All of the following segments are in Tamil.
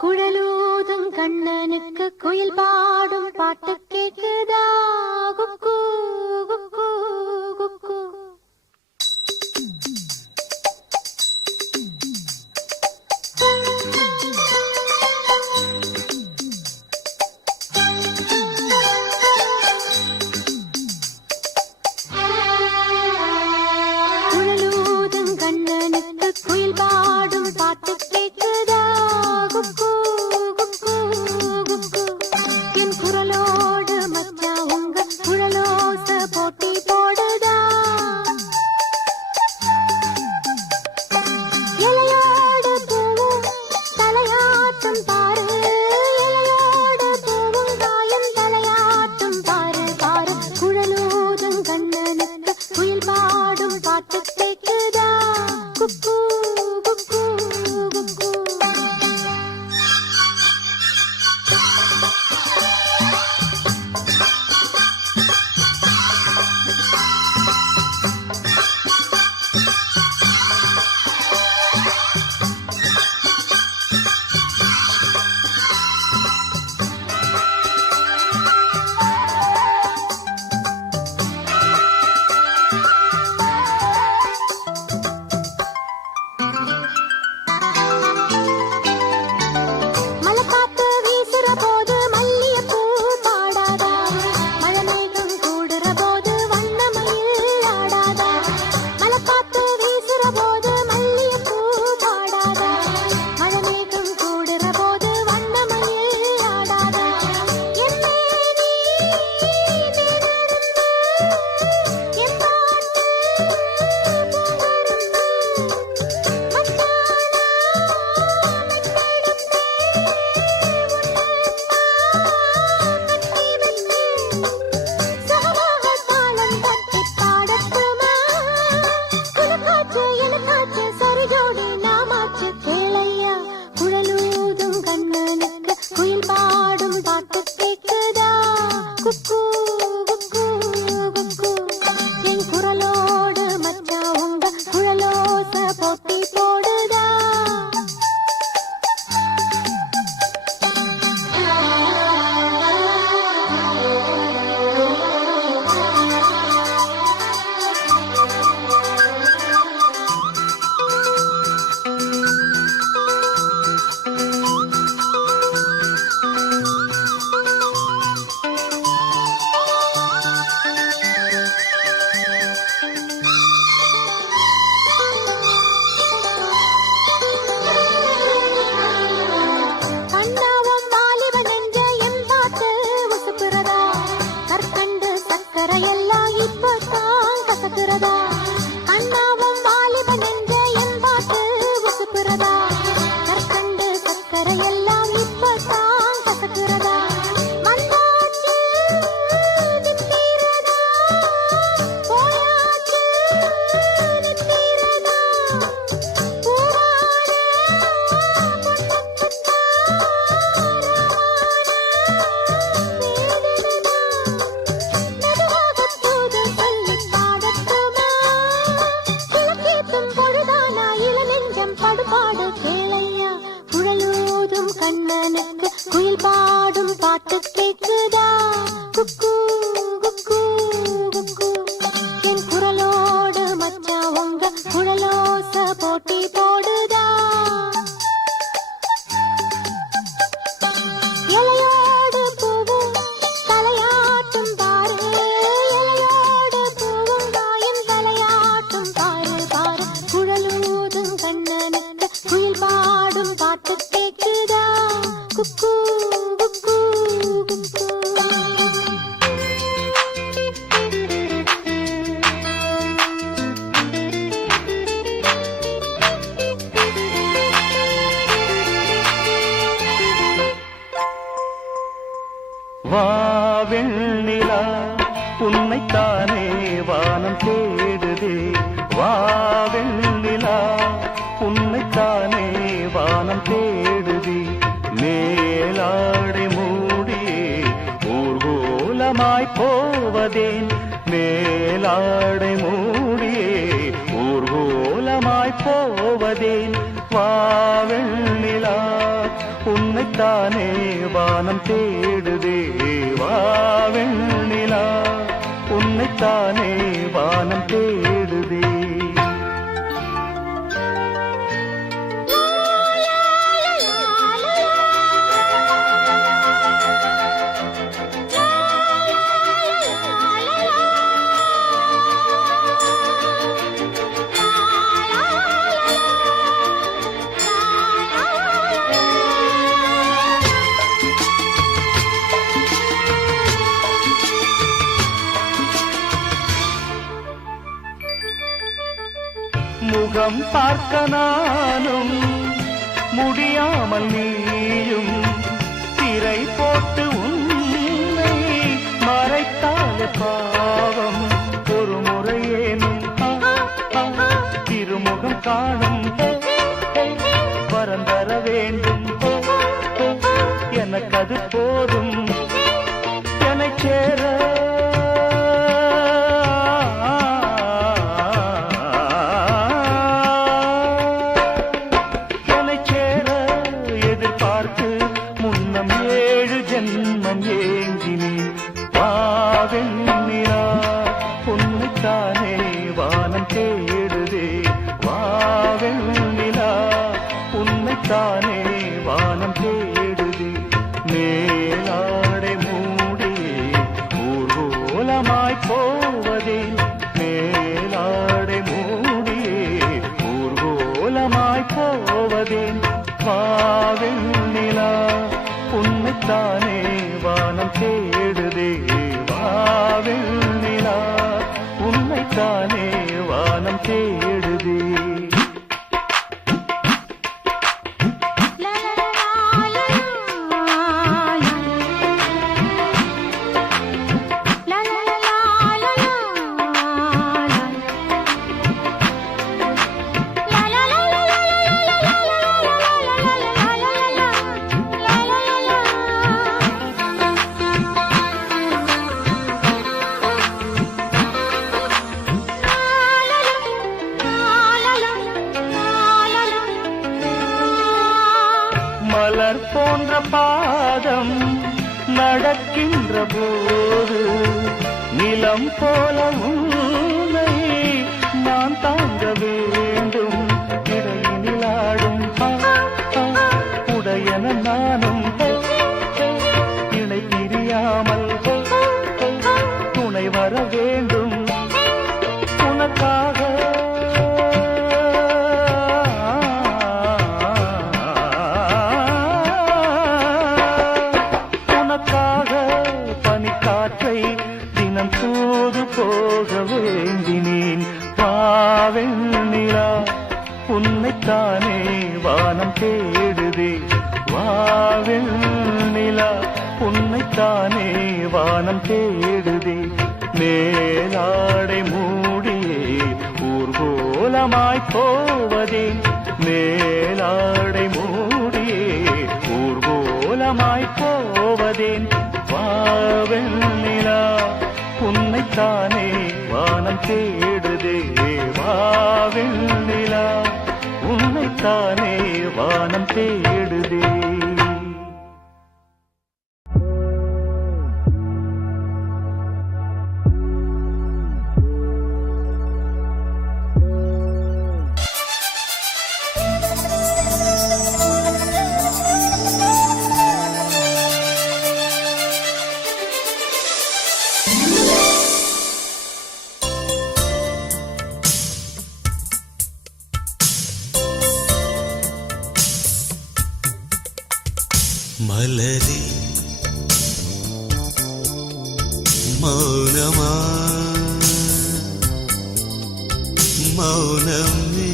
குழலூதும் கண்ணனுக்கு குயில் பாடும் பாட்டு கேக்குதா? குக்கு குக்கு குக்கு. குழலூதும் கண்ணனுக்கு குயில் பாடும் பாட்டு கேக்குதா? குக்கு குக்கு குக்கு. என் குரலோடு மச்சா உங்க குழலோச போட்டி போடுதா? இலையோடு பூவும் தலையாட்டும் பாரு, இலையோடு பூவும் காயும் தலையாட்டும் பாரு பாரு. குழலூதும் கண்ணனுக்கு குயில் பாடும் பாட்டு கேக்குதா? குக்கு குக்கு குக்கு. மலைக்காத்து வீசுற போது மல்லிகைப்பூ பாடாதா? மழைமேகம் கூடுற போது வண்ணமயில் ஆடாதா? மலைக்காத்து வீசுற போது மல்லிகைப்பூ பாடாதா? மழைமேகம் கூடுற போது வண்ணமயில் ஆடாதா? என்னே நீ நிமிர்ந்து என் பாட்டு புகழ்ந்து மச்சானா மெட்டெடுத்தே சகமாக தாளம் தட்டி பாடட்டுமா? குலக்காற்று எனக்காற்று சரி ஜோடி நாமாச்சு கேளையா? குழலூதும் கண்ணனுக்கு குயில் பாடும் பாட்டு கேக்குதா? குக்கு குக்கு குக்கு. என் குரலோடு மச்சா உங்க குழலோச போட்டி போடுதா? கண்ணாவும் வாலிபன் என்ற என் பாட்டு உசுப்புறதா? கற்கண்டு சக்கரை எல்லாம் இப்பதான் கசக்குறதா? கண்ணாவும் வாலிபன் என்ற என் பாட்டு உசுப்புறதா? கற்கண்டு சக்கரை எல்லாம் இப்பதான் கசக்குறதா? வந்தாச்சு நிற்கிறதா? போயாச்சு நிற்கிறதா? பூவான பொட்டக்குத்தா மெதுவாக தூது சொல்லி பாடட்டுமா? கிழக்கேத்தும் பொழுதானா இளநெஞ்சம் படுபாடு கேளையா? குழலூதும் கண்ணனுக்கு குயில் பாடும் பாட்டு கேக்குதா? குக்கு குக்கு குக்கு. என் குரலோடு மச்சா உங்க குழலோச போட்டி போடுதா? இலையோடு பூவும் தலையாட்டும் பாரு, இலையோடு பூவும் காயும் தலையாட்டும் பாரு பாரு. குழலூதும் கண்ணனுக்கு குயில் பாடும் பாட்டு கேக்குதா? குக்கு குக்கு குக்கு. வா வெண்ணிலா உன்னைத்தானே வானம் தேடுதே. வா வெண்ணிலா உன்னைத்தானே வானம் தேடுதே. மேலாடை மூடியே ஊர்கோலமாய் போவதேன்? மேலாடை மூடியே ஊர்கோலமாய் போவதேன்? வா வெண்ணிலா உன்னை உன்னைத்தானே வானம் தேடுதே வா வெண்ணிலா உன்னைத்தானே வானம் தேடுதே முகம் பார்க்க நானும் முடியாமல் நீயும் திரை போட்டு உன்னை மறைத்தாலே பாவம் ஒரு முறையேனும் திருமுகம் காணும் வரந்தர வேண்டும் எனக்கு அது போதும் என்னை சேர ஜென்மம் ஏங்கினேன் வாவெண்ணிலா உன்னைத்தானே வானம் தேடுதே வாவெண்ணிலா உன்னைத்தானே வானம் தேடுதே மேலாடை மூடியே ஊர்வலமாய் போவதே மேலாடை மூடியே ஊர்வலமாய் போவதே வாவெண்ணிலா உன்னைத்தானே வானம் தேடுதே வாவெண்ணிலா உன்னைத்தானே வானம் தேடுதே மலர் போன்ற பாதம் நடக்கின்ற போது நிலம் போல உன்னை நான் தாங்க வேண்டும் இடையினில் ஆடும் உடையன நானும் இணை பிரியாமல் துணை வர வேண்டும் உனக்காக தினம் தூது போக வேண்டினேன் வாவெண்ணிலா உன்னைத்தானே வானம் தேடுதே வாவெண்ணிலா உன்னைத்தானே வானம் தேடுதே மேலாடை மூடியே ஊர்வலமாய் போவதே மேலாடை மூடியே ஊர்வலமாய் போவதேன் வாவெண்ணிலா உன்னைத்தானே வானம் தேடுதே வாவெண்ணிலா உன்னைத்தானே வானம் தேடுதே மலரே மௌனமா மௌனமே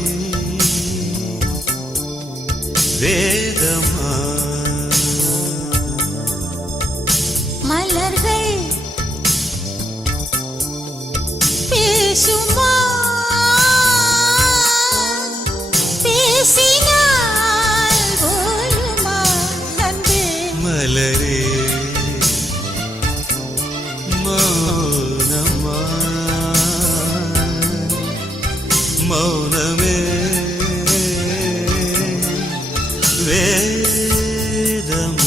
வேதமா மலர்கள் பேசுமா பேசினால் போலுமா அன்பே மலரே மௌனமா மௌனமே வேதமா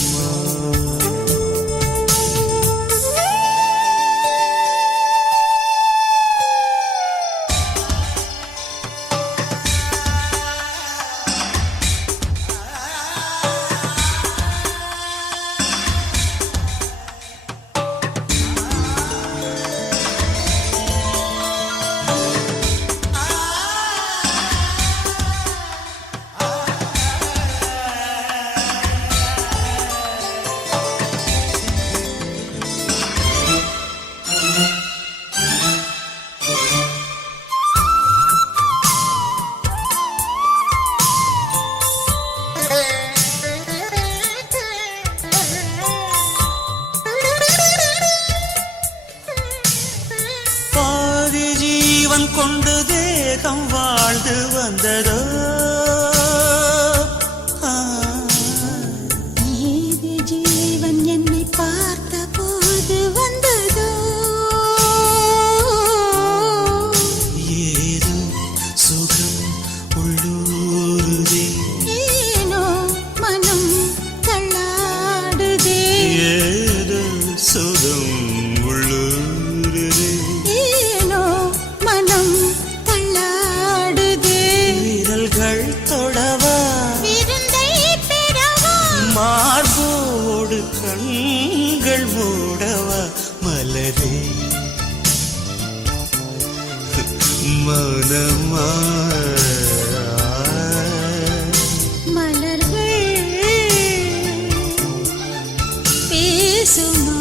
உள்ளூருதே ஏனோ மனம் தள்ளாடுதே ஏதோ சுகம் உள்ளூருதே ஏனோ மனம் தள்ளாடுதே விரல்கள் தொடவா விருந்தை பெறவா மார்போடு கண்கள் மூடவா மலரே மனமா மலர்கள் பேசுமா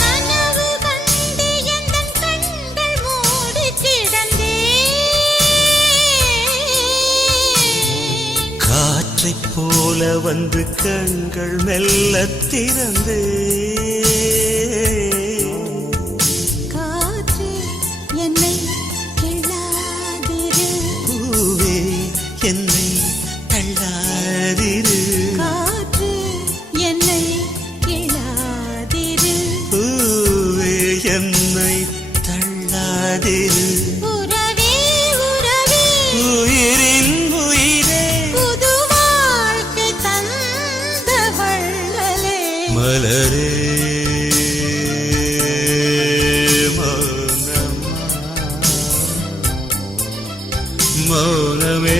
கனவு கண்டு எந்தன் கண்கள் மூடி கிடந்தேன் காற்றைப் போல வந்து கண்கள் மெல்ல திறந்தே காற்று என்னை கிள்ளாதிரு பூவே என்னை தள்ளாதிரு காற்று என்னை கிள்ளாதிரு பூவே என்னை தள்ளாதிரு உறவே உறவே உயிரின் உயிரே புது வாழ்க்கை தந்த வள்ளலே மலரே மௌனமா மௌனமே